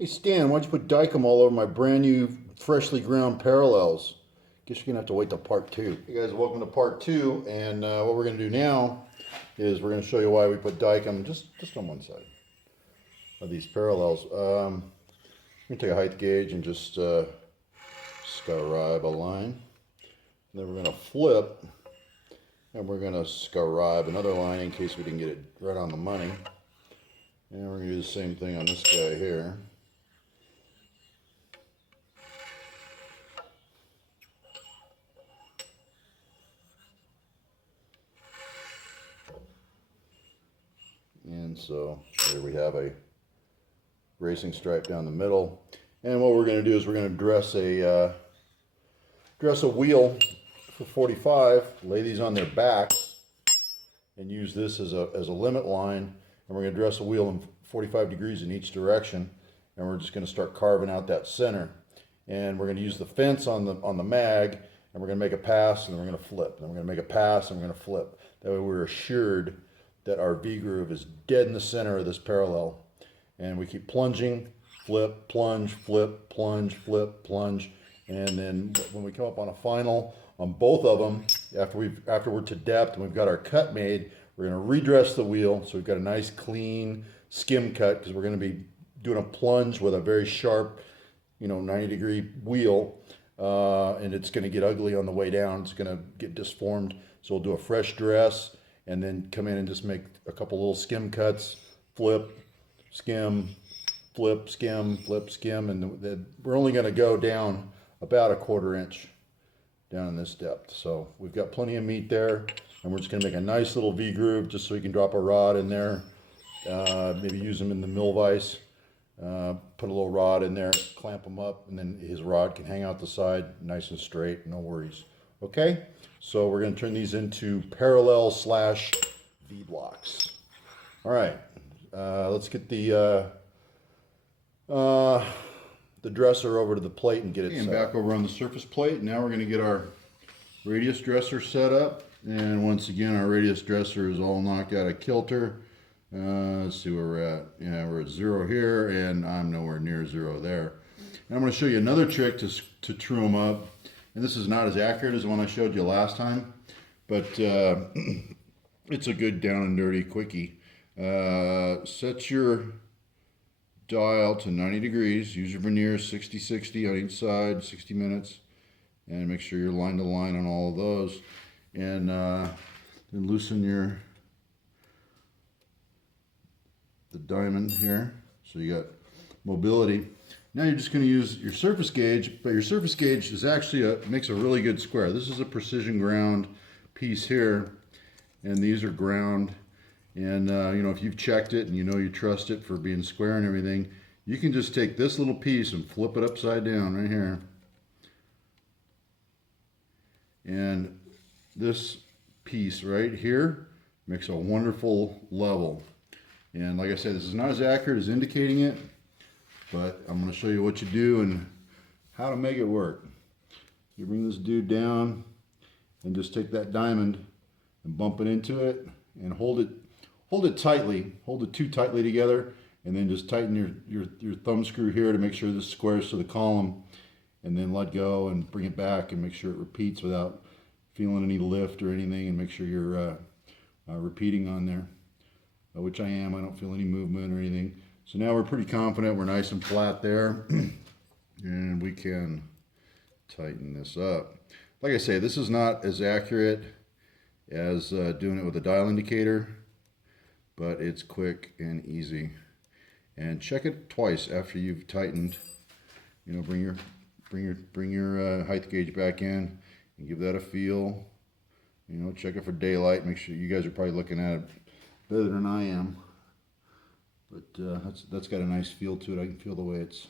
Hey Stan, why'd you put Dykem all over my brand new, freshly ground parallels? Guess you're gonna have to wait till part two. Hey guys, welcome to part two. And what we're gonna do now is we're gonna show you why we put Dykem just on one side of these parallels. I'm gonna take a height gauge and just scribe a line. And then we're gonna flip, and we're gonna scribe another line in case we didn't get it right on the money. And we're gonna do the same thing on this guy here. And so here we have a racing stripe down the middle. And what we're going to do is we're going to dress a wheel for 45, lay these on their back, and use this as a limit line. And we're going to dress a wheel in 45 degrees in each direction. And we're just going to start carving out that center. And we're going to use the fence on the mag, and we're going to make a pass, and then we're going to flip. And then we're going to make a pass, and we're going to flip. That way we're assured that our V groove is dead in the center of this parallel. And we keep plunging, flip, plunge, flip, plunge, flip, plunge. And then when we come up on a final on both of them, after we're to depth and we've got our cut made, we're going to redress the wheel. So we've got a nice clean skim cut, because we're going to be doing a plunge with a very sharp, 90-degree wheel. And it's going to get ugly on the way down. It's going to get disformed. So we'll do a fresh dress, and then come in and just make a couple little skim cuts, flip, skim, flip, skim, flip, skim, and we're only going to go down about a 1/4 inch down in this depth. So we've got plenty of meat there, and we're just going to make a nice little V groove just so we can drop a rod in there, maybe use them in the mill vise, put a little rod in there, clamp them up, and then his rod can hang out the side nice and straight, no worries. Okay, so we're going to turn these into parallel / V blocks. All right, let's get the dresser over to the plate and get it set back over on the surface plate. Now we're going to get our radius dresser set up. And once again, our radius dresser is all knocked out of kilter. Let's see where we're at. Yeah, we're at 0 here, and I'm nowhere near 0 there. And I'm going to show you another trick to true them up. And this is not as accurate as the one I showed you last time, but it's a good down and dirty quickie. Set your dial to 90 degrees. Use your vernier 60-60 on each side, 60 minutes. And make sure you're line to line on all of those. And then loosen the diamond here. So you got mobility. Now you're just going to use your surface gauge, but your surface gauge is actually makes a really good square. This is a precision ground piece here, and these are ground. And if you've checked it and you trust it for being square and everything, you can just take this little piece and flip it upside down right here. And this piece right here makes a wonderful level. And like I said, this is not as accurate as indicating it, but I'm going to show you what you do and how to make it work. You bring this dude down and just take that diamond and bump it into it and hold it tightly. Hold it too tightly together, and then just tighten your thumb screw here to make sure this squares to the column, and then let go and bring it back and make sure it repeats without feeling any lift or anything, and make sure you're repeating on there, which I am. I don't feel any movement or anything. So now we're pretty confident we're nice and flat there, and we can tighten this up. Like I say, this is not as accurate as doing it with a dial indicator, but it's quick and easy. And check it twice after you've tightened. Bring your height gauge back in and give that a feel. Check it for daylight. Make sure you guys are probably looking at it better than I am. But that's got a nice feel to it. I can feel the way it's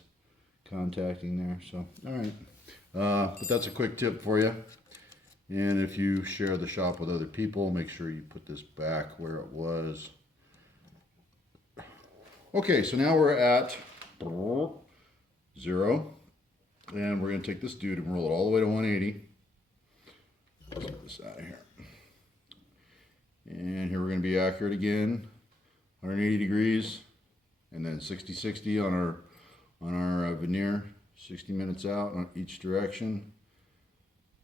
contacting there. So, all right. But that's a quick tip for you. And if you share the shop with other people, make sure you put this back where it was. Okay, so now we're at 0. And we're going to take this dude and roll it all the way to 180. Let's get this out of here. And here we're going to be accurate again. 180 degrees. And then 60-60 on our on our veneer, 60 minutes out on each direction,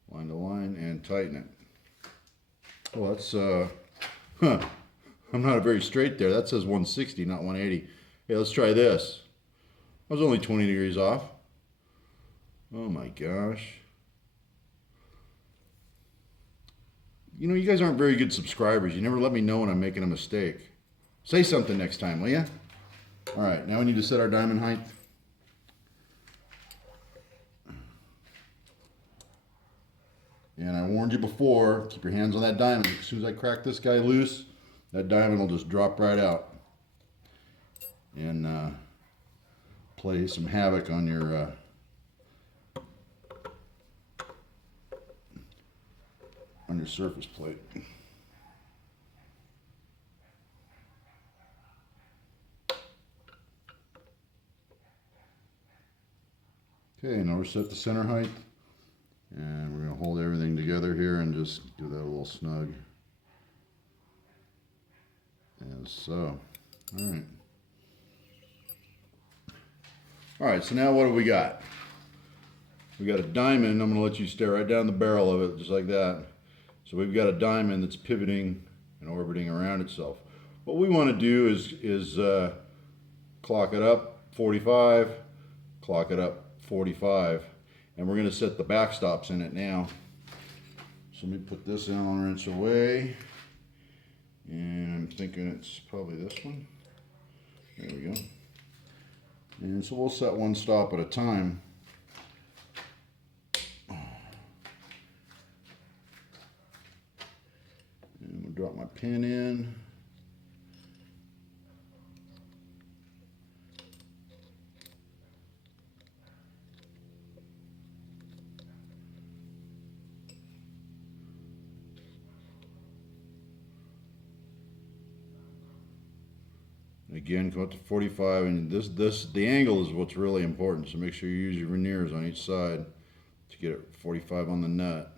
line to line, and tighten it. Oh, that's, I'm not very straight there. That says 160, not 180. Hey, let's try this. I was only 20 degrees off. Oh my gosh. You know, you guys aren't very good subscribers. You never let me know when I'm making a mistake. Say something next time, will ya? All right, now we need to set our diamond height. And I warned you before, keep your hands on that diamond. As soon as I crack this guy loose, that diamond will just drop right out and play some havoc on your surface plate. Okay, now we're set the center height, and we're going to hold everything together here and just do that a little snug, as so. All right, so now what do we got? We got a diamond. I'm going to let you stare right down the barrel of it, just like that. So we've got a diamond that's pivoting and orbiting around itself. What we want to do is clock it up 45, clock it up 45, and we're going to set the backstops in it now. So let me put this Allen wrench away, and I'm thinking it's probably this one. There we go. And so we'll set one stop at a time. And we'll drop my pin in. Again, go up to 45, and the angle is what's really important. So make sure you use your veneers on each side to get it 45 on the nut.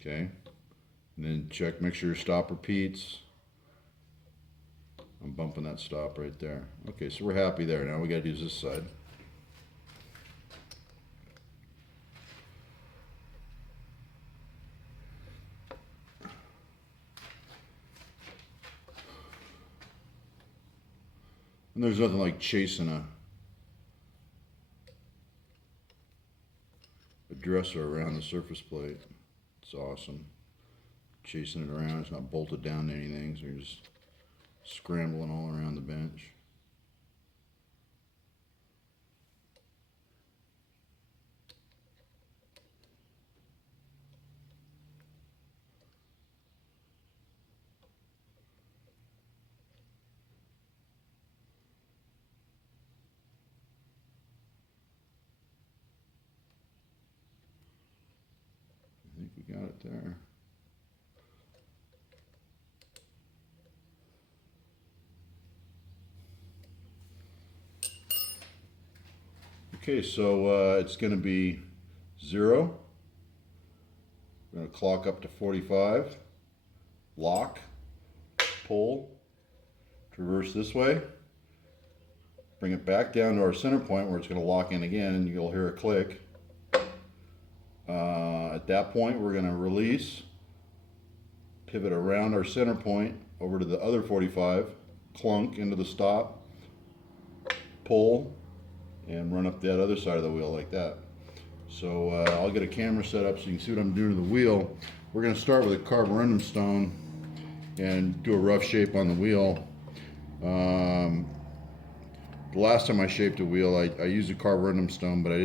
Okay, and then check, make sure your stop repeats. I'm bumping that stop right there. Okay, so we're happy there. Now we got to use this side. And there's nothing like chasing a dresser around the surface plate. It's awesome. Chasing it around, it's not bolted down to anything, so you're just scrambling all around the bench. I think we got it there. Okay, so it's going to be 0. We're going to clock up to 45, lock, pull, traverse this way, bring it back down to our center point where it's going to lock in again, and you'll hear a click. At that point, we're going to release, pivot around our center point over to the other 45, clunk into the stop, pull, and run up that other side of the wheel like that. So I'll get a camera set up so you can see what I'm doing to the wheel. We're going to start with a carborundum stone and do a rough shape on the wheel. The last time I shaped a wheel, I used a carborundum stone, but I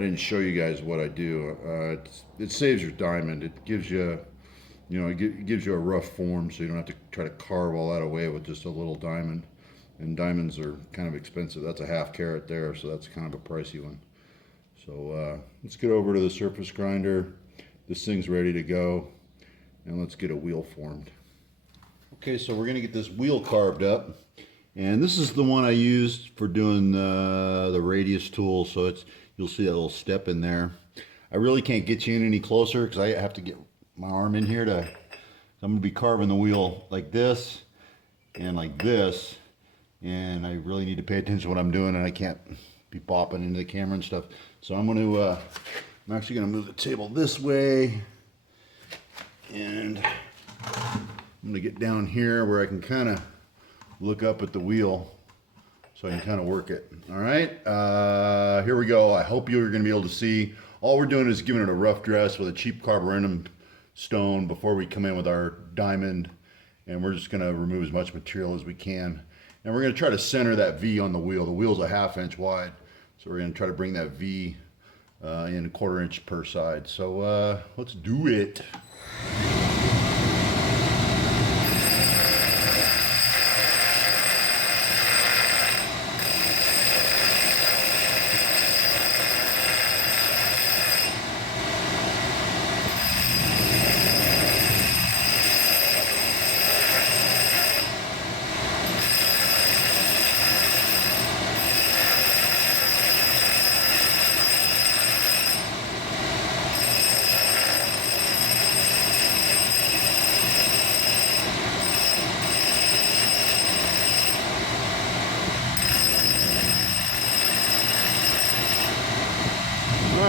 didn't show you guys what I do. It saves your diamond. It gives you, it gives you a rough form, so you don't have to try to carve all that away with just a little diamond. And diamonds are kind of expensive. That's a ½ carat there, so that's kind of a pricey one. So let's get over to the surface grinder. This thing's ready to go, and let's get a wheel formed. Okay, so we're gonna get this wheel carved up, And this is the one I used for doing the radius tool, so it's, you'll see that little step in there. I really can't get you in any closer because I have to get my arm in here to, I'm going to be carving the wheel like this and like this, and I really need to pay attention to what I'm doing, and I can't be bopping into the camera and stuff. So I'm going to, I'm actually going to move the table this way, and I'm going to get down here where I can kind of look up at the wheel so I can kind of work it. All right, here we go. I hope you're going to be able to see. All we're doing is giving it a rough dress with a cheap carborundum stone before we come in with our diamond, and we're just going to remove as much material as we can. And we're going to try to center that V on the wheel. The wheel's a 1/2 inch wide, so we're going to try to bring that V in 1/4 inch per side. So let's do it.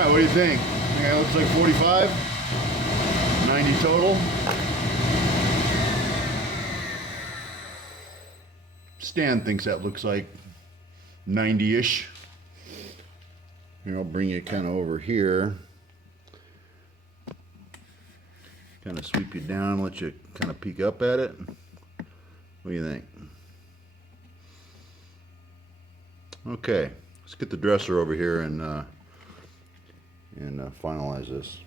What do you think? Think that looks like 45? 90 total? Stan thinks that looks like 90-ish. Here, I'll bring it kind of over here. Kind of sweep you down, let you kind of peek up at it. What do you think? Okay, let's get the dresser over here and finalize this.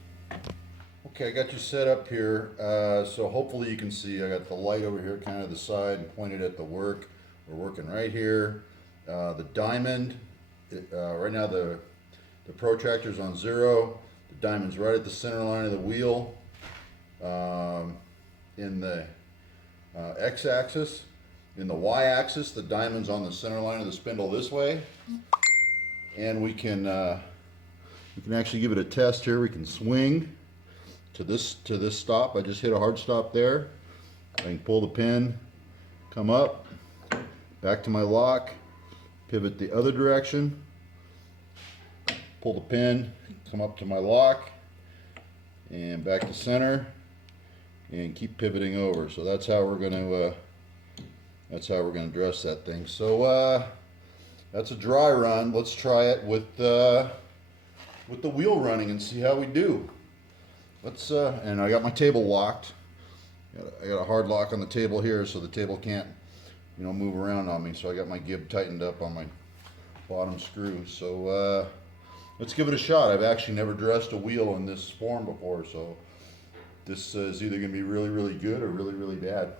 Okay, I got you set up here, so hopefully you can see I got the light over here kind of the side and pointed at the work. We're working right here. The diamond, right now the protractor's on 0. The diamond's right at the center line of the wheel. In the x-axis. In the y-axis, the diamond's on the center line of the spindle this way. And we can actually give it a test here. We can swing to this stop. I just hit a hard stop there. I can pull the pin, come up, back to my lock, pivot the other direction, pull the pin, come up to my lock, and back to center, and keep pivoting over. So that's how we're going to dress that thing. So that's a dry run. Let's try it with the wheel running and see how we do. Let's and I got my table locked. I got a hard lock on the table here, so the table can't, you know, move around on me. So I got my gib tightened up on my bottom screw. So let's give it a shot. I've actually never dressed a wheel in this form before, so this is either going to be really, really good or really, really bad.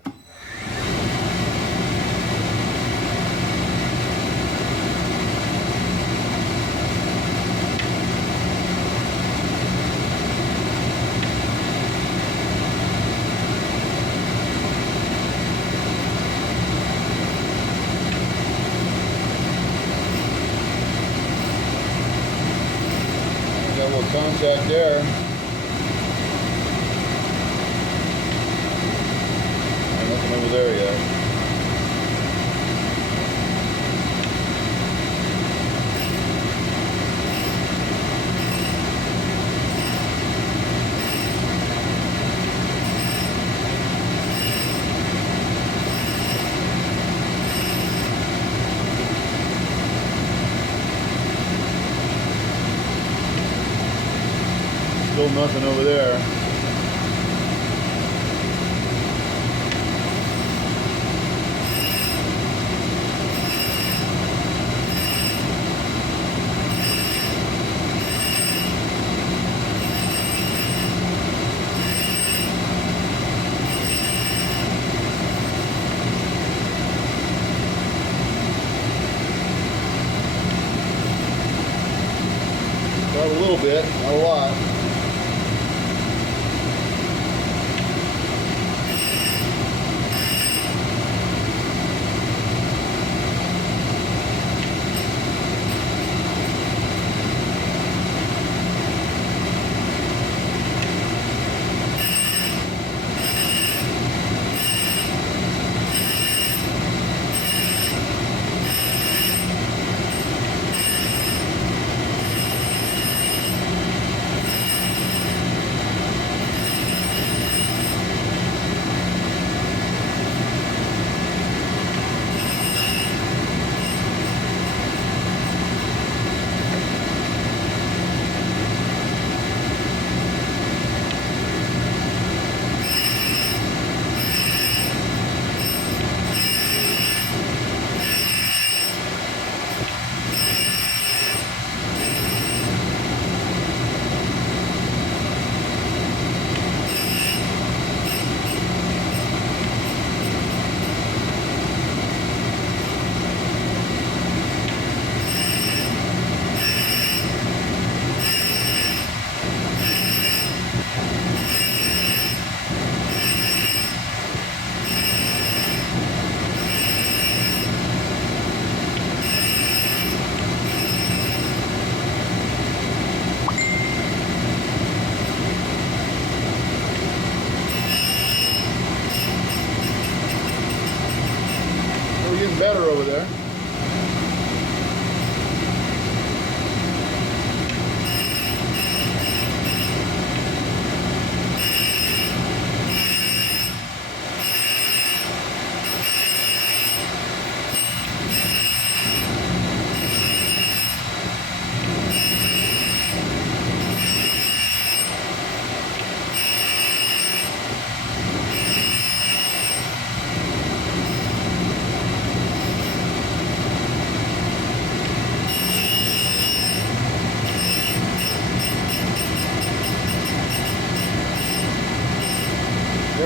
Got a little contact there. Nothing over there yet. Still nothing over there. Got a little bit, not a lot.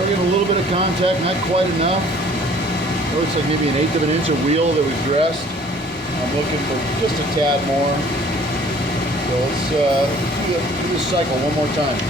we're getting a little bit of contact, not quite enough. It looks like maybe 1/8 of an inch of wheel that we've dressed. I'm looking for just a tad more. So let's do this cycle one more time.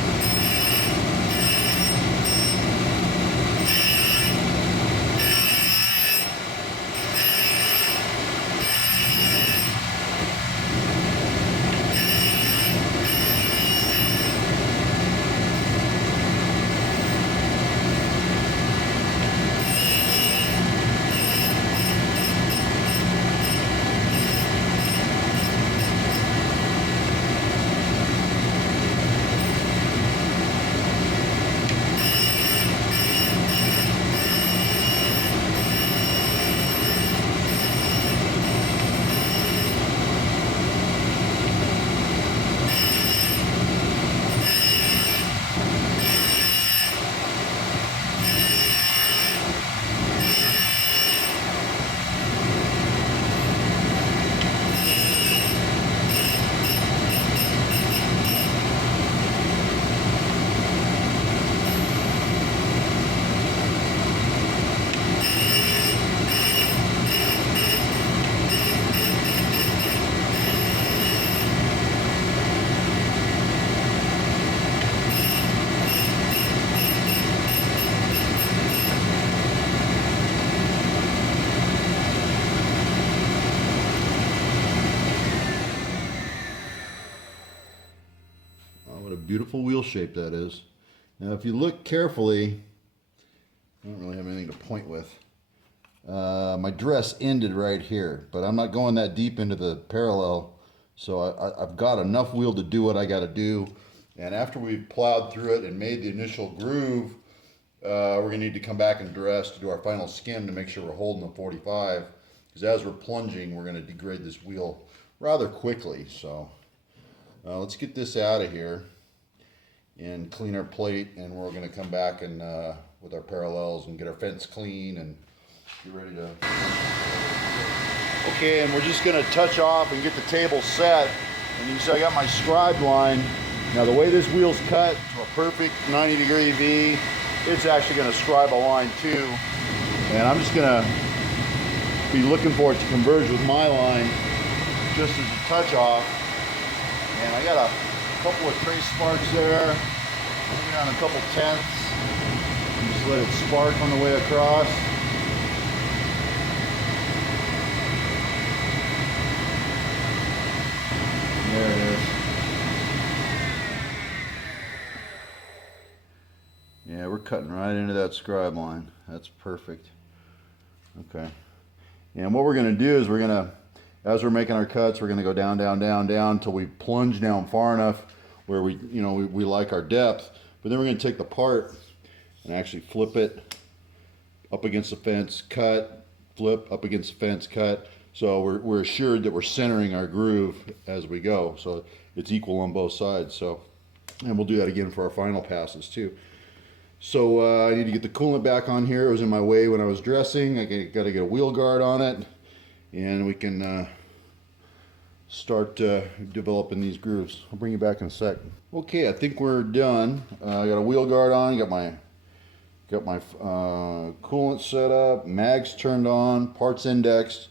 What a beautiful wheel shape that is. Now if you look carefully, I don't really have anything to point with. My dress ended right here, but I'm not going that deep into the parallel, so I've got enough wheel to do what I got to do. And after we've plowed through it and made the initial groove, we're going to need to come back and dress to do our final skim to make sure we're holding the 45. Because as we're plunging, we're going to degrade this wheel rather quickly. So let's get this out of here and clean our plate, and we're going to come back and with our parallels and get our fence clean and get ready to. Okay, and we're just going to touch off and get the table set. And you see I got my scribe line. Now the way this wheel's cut to a perfect 90-degree V, it's actually going to scribe a line too. And I'm just going to be looking for it to converge with my line just as a touch off. And I got a couple of trace sparks there, maybe on a couple tenths. And just let it spark on the way across. There it is. Yeah, we're cutting right into that scribe line. That's perfect. Okay. And what we're going to do is we're going to, as we're making our cuts, we're going to go down, down, down, down until we plunge down far enough where we like our depth. But then we're going to take the part and actually flip it up against the fence, cut, flip, up against the fence, cut. So we're assured that we're centering our groove as we go. So it's equal on both sides. So, and we'll do that again for our final passes too. So I need to get the coolant back on here. It was in my way when I was dressing. I got to get a wheel guard on it, and we can start developing these grooves. I'll bring you back in a sec. Okay, I think we're done. I got a wheel guard on. Got my coolant set up. Mags turned on. Parts indexed.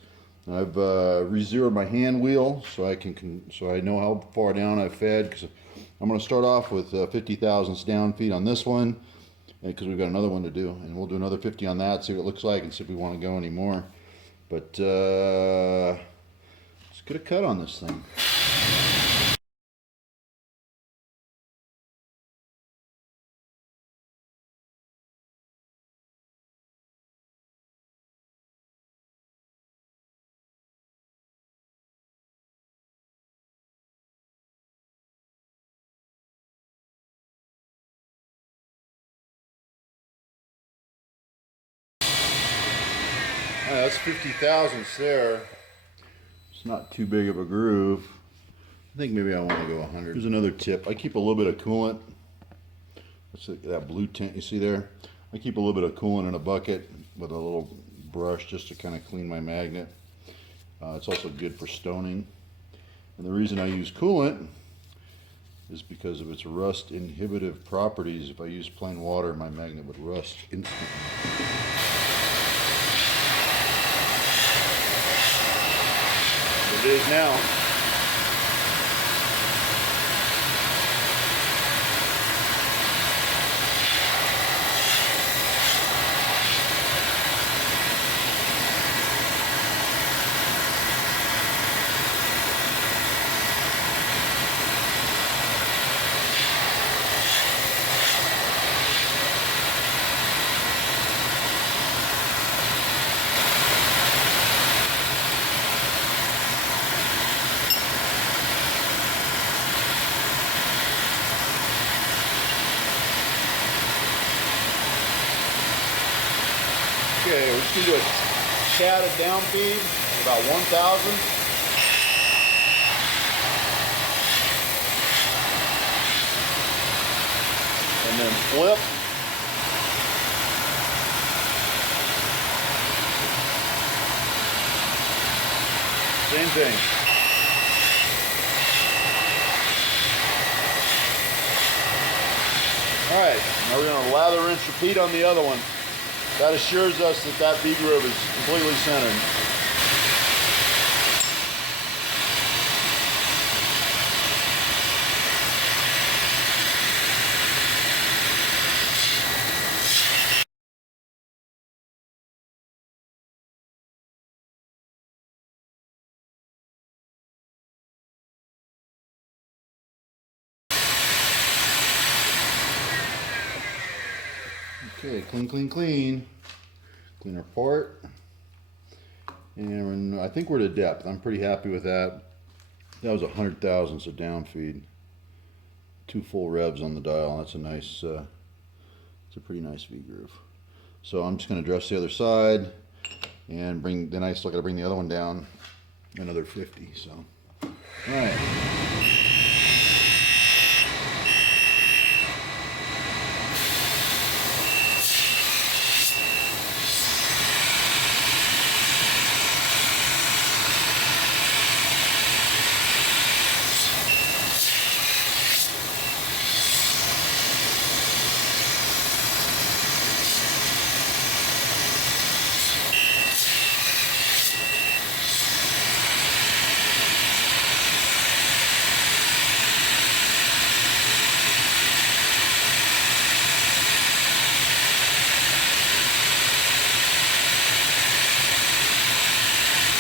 I've re-zeroed my hand wheel so I know how far down I've fed. Because I'm going to start off with 50 thousandths down feet on this one, because we've got another one to do, and we'll do another 50 on that, see what it looks like, and see if we want to go any more. But let's get a cut on this thing. That's 50 thousandths there. It's not too big of a groove. I think maybe I want to go 100. Here's another tip. I keep a little bit of coolant. That's that blue tint you see there. I keep a little bit of coolant in a bucket with a little brush just to kind of clean my magnet. It's also good for stoning. And the reason I use coolant is because of its rust inhibitive properties. If I use plain water, my magnet would rust instantly. It is now. Okay, we're just going to do a chatted down feed, about 1,000. And then flip. Same thing. All right, now we're going to lather, rinse, repeat on the other one. That assures us that that V-groove is completely centered. Okay, clean, clean, clean. Clean our port. And I think we're to depth. I'm pretty happy with that. That was 100 thousandths of down feed. 2 full revs on the dial. That's a nice, it's a pretty nice V-groove. So I'm just going to dress the other side and then I still got to bring the other one down another 50. So, all right.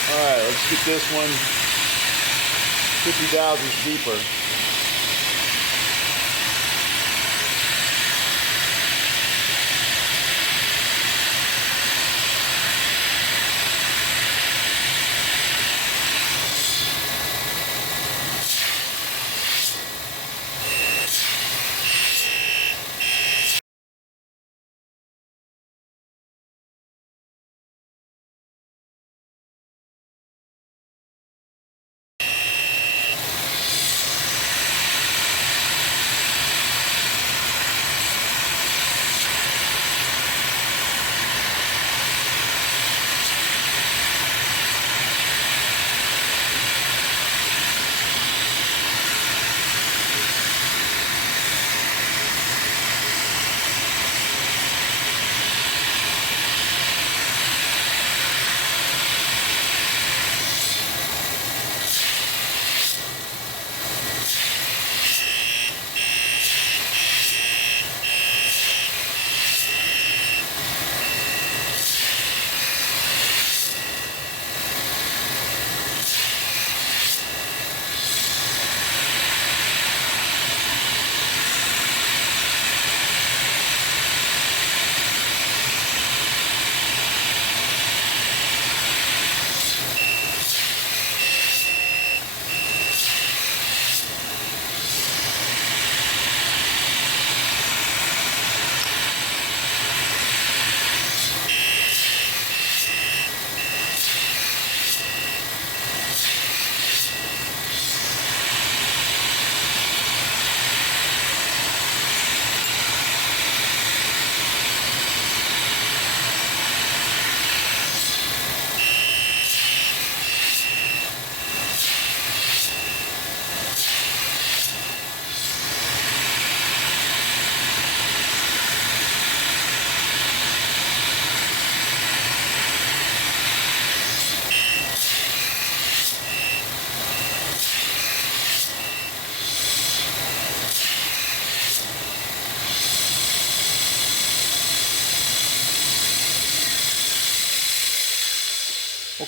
Alright, let's get this one 50 thousandths deeper.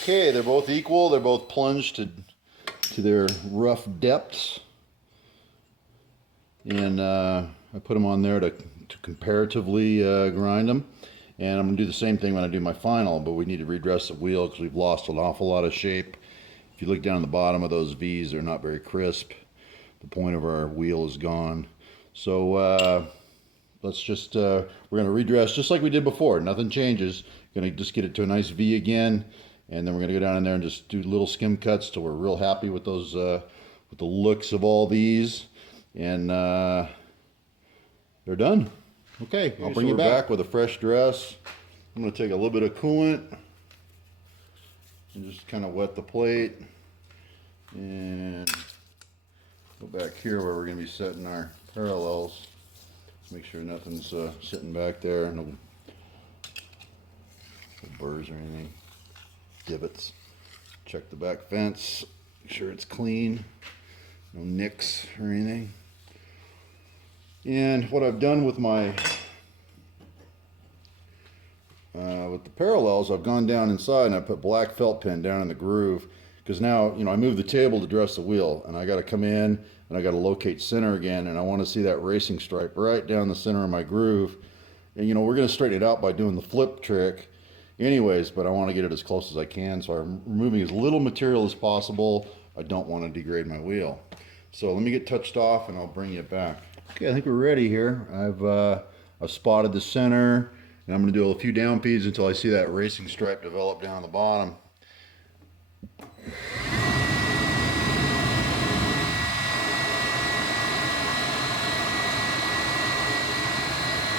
Okay, they're both equal. They're both plunged to their rough depths. And I put them on there to comparatively grind them. And I'm going to do the same thing when I do my final, but we need to redress the wheel because we've lost an awful lot of shape. If you look down the bottom of those V's, they're not very crisp. The point of our wheel is gone. So let's just, we're going to redress just like we did before. Nothing changes. Going to just get it to a nice V again. And then we're going to go down in there and just do little skim cuts till we're real happy with those, with the looks of all these. And they're done. Okay, I'll bring you back with a fresh dress. I'm going to take a little bit of coolant and just kind of wet the plate. And go back here where we're going to be setting our parallels. Make sure nothing's sitting back there. No burrs or anything. Divots. Check the back fence. Make sure it's clean. No nicks or anything. And what I've done with my with the parallels, I've gone down inside and I put black felt pen down in the groove, because now, you know, I moved the table to dress the wheel and I got to come in and I got to locate center again, and I want to see that racing stripe right down the center of my groove. And you know, we're going to straighten it out by doing the flip trick anyways, but I want to get it as close as I can, so I'm removing as little material as possible. I don't want to degrade my wheel. So let me get touched off and I'll bring you back. Okay, I think we're ready here. I've spotted the center, and I'm going to do a few down feeds until I see that racing stripe develop down the bottom.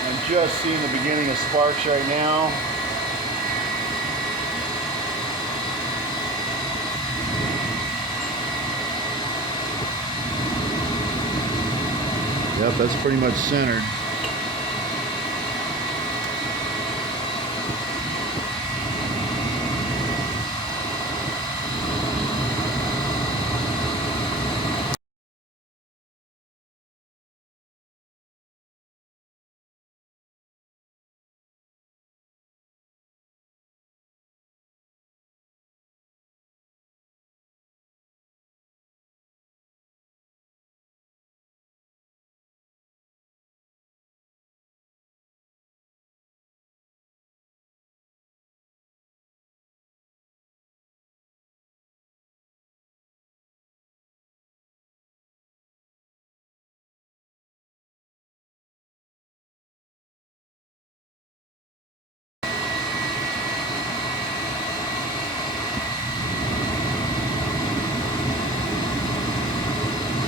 I'm just seeing the beginning of sparks right now. Yep, that's pretty much centered.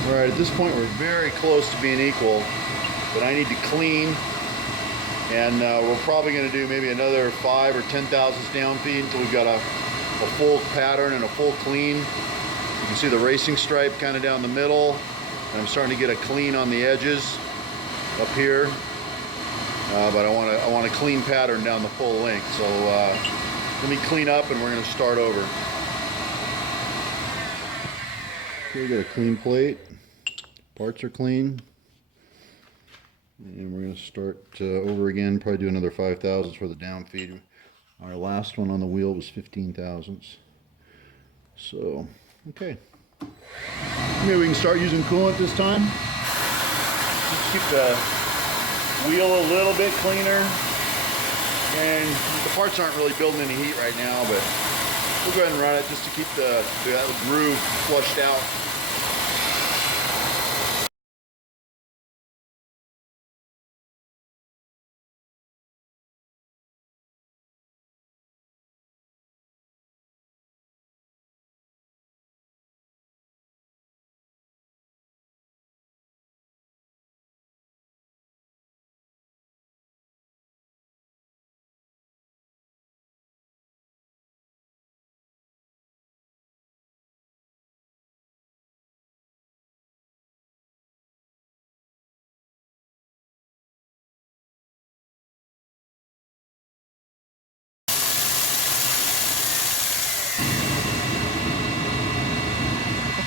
All right, at this point we're very close to being equal, but I need to clean, and we're probably going to do maybe another 5 or 10 thousandths down feed until we've got a full pattern and a full clean. You can see the racing stripe kind of down the middle, and I'm starting to get a clean on the edges up here, but I want a clean pattern down the full length. So let me clean up and we're going to start over. Okay, we got a clean plate. Parts are clean, and we're going to start over again, probably do another 5 thousandths for the down feed. Our last one on the wheel was 15 thousandths. So, okay. Maybe we can start using coolant this time. Just keep the wheel a little bit cleaner. And the parts aren't really building any heat right now, but we'll go ahead and run it just to keep the groove flushed out.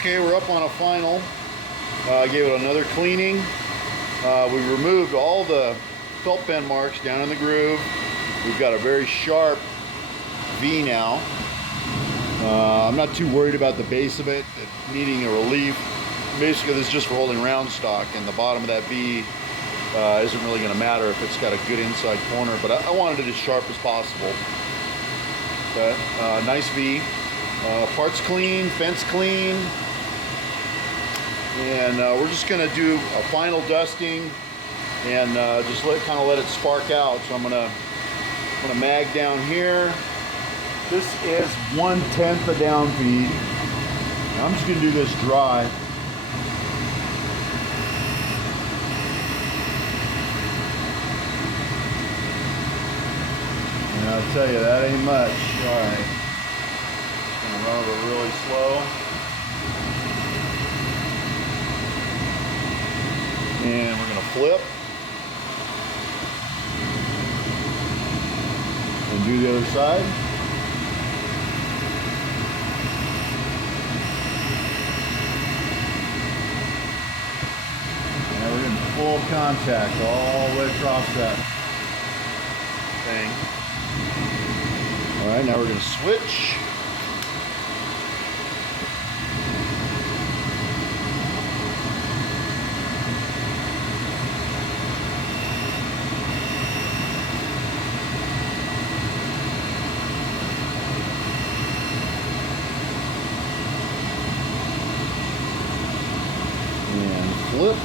Okay, we're up on a final. I gave it another cleaning. We removed all the felt pen marks down in the groove. We've got a very sharp V now. I'm not too worried about the base of it needing a relief. Basically, this is just for holding round stock, and the bottom of that V isn't really going to matter if it's got a good inside corner, but I wanted it as sharp as possible. But nice V. Parts clean, fence clean, and we're just going to do a final dusting and just kind of let it spark out. So I'm gonna mag down here. This is 1/10 a down feed. Now I'm just gonna do this dry. And I'll tell you, that ain't much. All right, just gonna run it really slow. And we're gonna flip. And do the other side. And we're in full contact all the way across that thing. All right, now we're going to switch. Flip.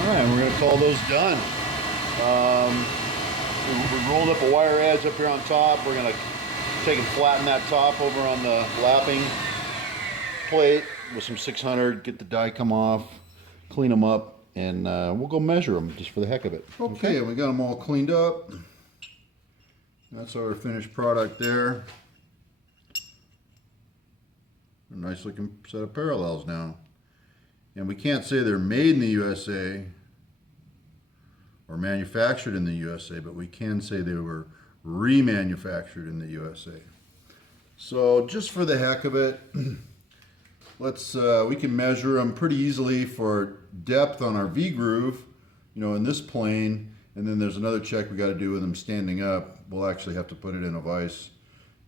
All right, we're going to call those done. We rolled up a wire edge up here on top. We're going to take and flatten that top over on the lapping plate with some 600, get the die come off, clean them up, and we'll go measure them just for the heck of it. Okay, we got them all cleaned up. That's our finished product there. A nice looking set of parallels now. And we can't say they're made in the USA or manufactured in the USA, but we can say they were remanufactured in the USA. So just for the heck of it, we can measure them pretty easily for depth on our V-groove, you know, in this plane, and then there's another check we got to do with them standing up. We'll actually have to put it in a vise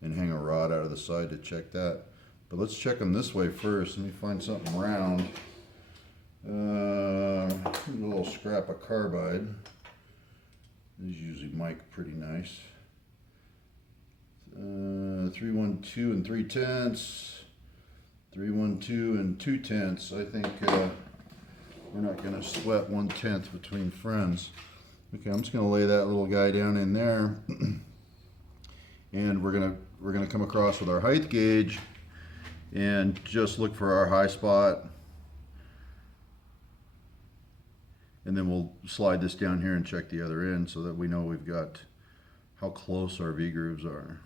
and hang a rod out of the side to check that. But let's check them this way first. Let me find something round. A little scrap of carbide. These usually mic pretty nice. 312 3/10. 312 2/10. I think we're not going to sweat 1/10 between friends. Okay, I'm just going to lay that little guy down in there, and we're gonna come across with our height gauge and just look for our high spot, and then we'll slide this down here and check the other end so that we know we've got how close our V grooves are.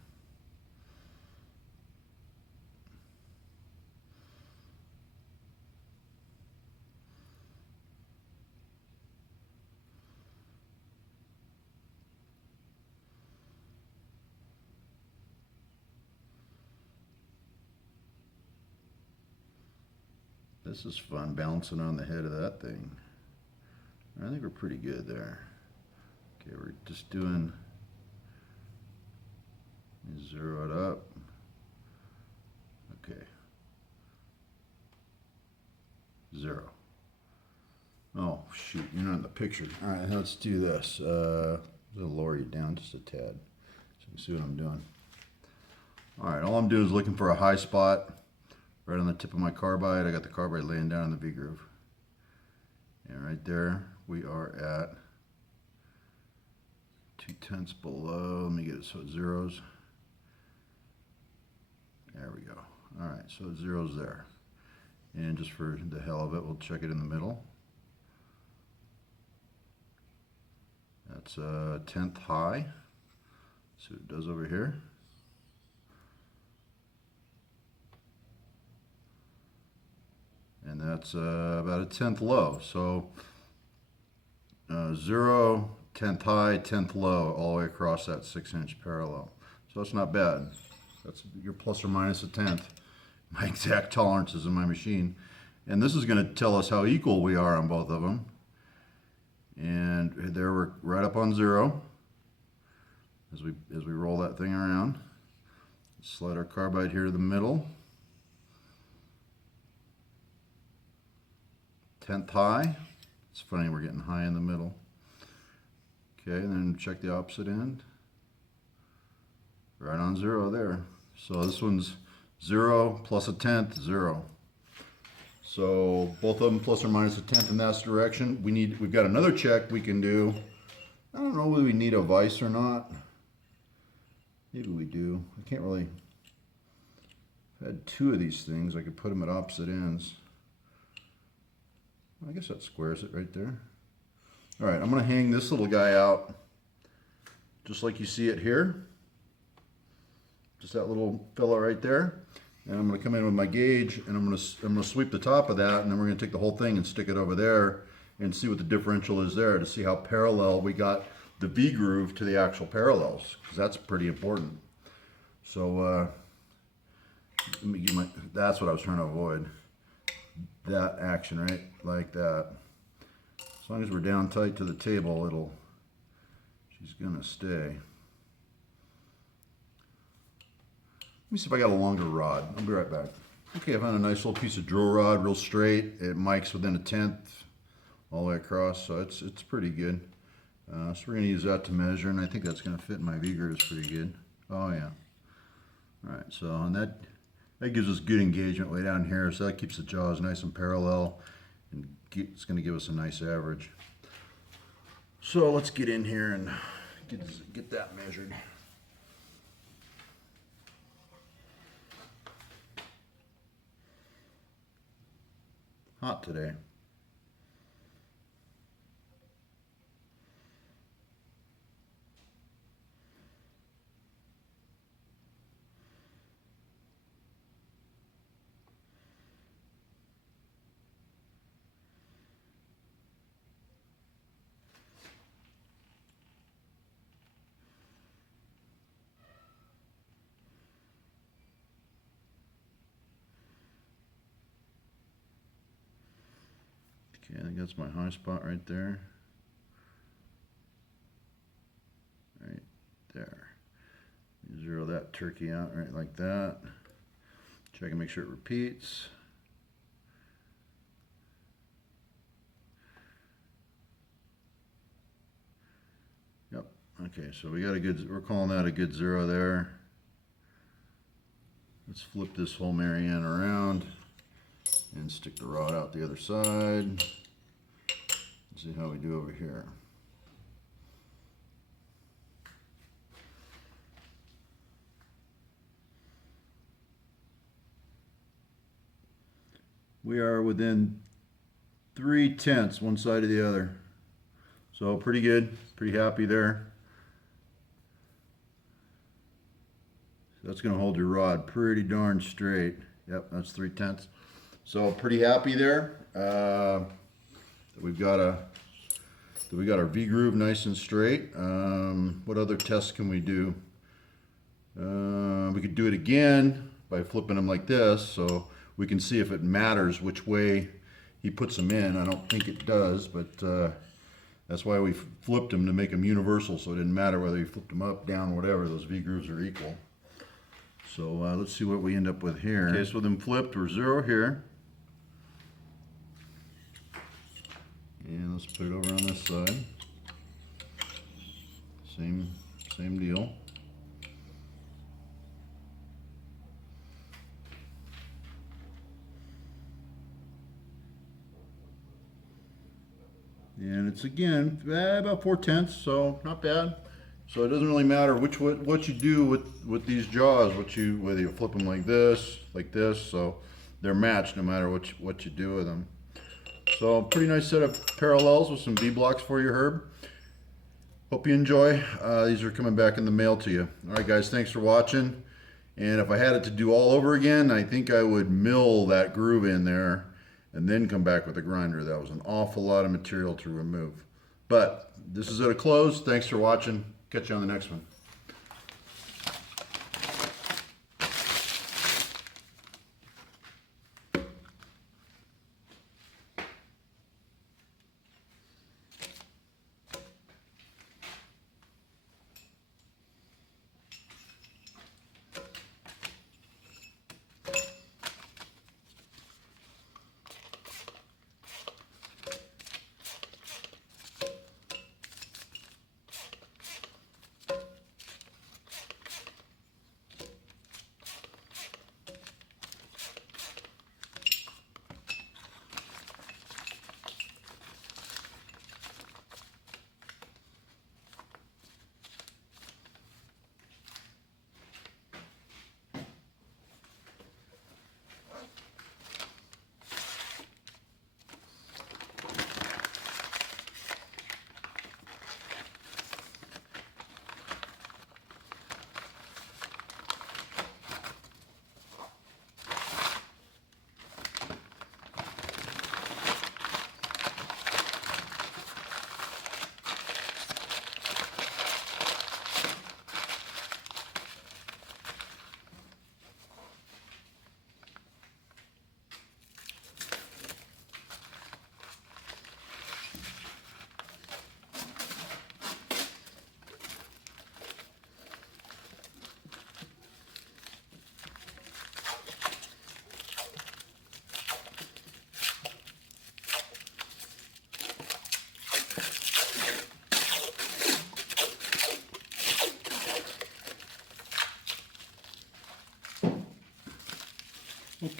This is fun, bouncing on the head of that thing. I think we're pretty good there. Okay, we're just doing, zero it up. Okay. 0. Oh, shoot, you're not in the picture. All right, let's do this. I'll lower you down just a tad so you can see what I'm doing. All right, all I'm doing is looking for a high spot right on the tip of my carbide. I got the carbide laying down in the V groove. And right there, we are at 2/10 below. Let me get it so it zeros. There we go. All right, so it zeros there. And just for the hell of it, we'll check it in the middle. That's a 10th high. See what it does over here. And that's about a 10th low. So 0, 10th high, 10th low, all the way across that 6-inch parallel. So that's not bad. That's your plus or minus a tenth. My exact tolerances in my machine. And this is going to tell us how equal we are on both of them. And there we're right up on 0 as we roll that thing around. Slide our carbide here to the middle. 10th high. It's funny, we're getting high in the middle. Okay, and then check the opposite end. Right on 0 there. So this one's 0 plus a tenth, 0. So both of them plus or minus a tenth in that direction. We've got another check we can do. I don't know whether we need a vise or not. Maybe we do. I can't really. If I had 2 of these things, I could put them at opposite ends. I guess that squares it right there. All right, I'm going to hang this little guy out just like you see it here. Just that little fella right there. And I'm going to come in with my gauge and I'm going to sweep the top of that, and then we're going to take the whole thing and stick it over there and see what the differential is there to see how parallel we got the V groove to the actual parallels, because that's pretty important. So let me get that's what I was trying to avoid. That action right like that. As long as we're down tight to the table, she's gonna stay. Let me see if I got a longer rod. I'll be right back. Okay, I found a nice little piece of drill rod, real straight. It mics within a tenth all the way across, so it's pretty good. So we're gonna use that to measure, and I think that's gonna fit my V grooves pretty good. Oh yeah. All right, so and that gives us good engagement way down here, so that keeps the jaws nice and parallel, and it's gonna give us a nice average. So let's get in here and get that measured. Hot today. Okay, I think that's my high spot right there. Right there. Zero that turkey out right like that. Check and make sure it repeats. Yep. Okay, so we got we're calling that a good 0 there. Let's flip this whole Marianne around and stick the rod out the other side. See how we do over here. We are within 3/10 one side of the other. So pretty good, pretty happy there. That's going to hold your rod pretty darn straight. Yep, that's 3/10. So pretty happy there. We've got our V groove nice and straight. What other tests can we do? We could do it again by flipping them like this, so we can see if it matters which way he puts them in. I don't think it does, but that's why we flipped them, to make them universal, so it didn't matter whether you flipped them up, down, whatever. Those V grooves are equal. So let's see what we end up with here. Okay, so with them flipped, we're 0 here. And let's put it over on this side. Same deal. And it's again about 4/10, so not bad. So it doesn't really matter what you do with these jaws, whether you flip them like this, so they're matched no matter what you do with them. So pretty nice set of parallels with some V blocks for you, Herb. Hope you enjoy. These are coming back in the mail to you. All right, guys, thanks for watching. And if I had it to do all over again, I think I would mill that groove in there and then come back with a grinder. That was an awful lot of material to remove. But this is at a close. Thanks for watching. Catch you on the next one.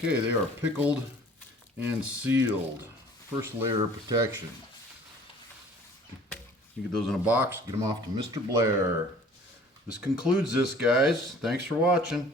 Okay, they are pickled and sealed. First layer of protection. You get those in a box, get them off to Mr. Blair. This concludes this, guys. Thanks for watching.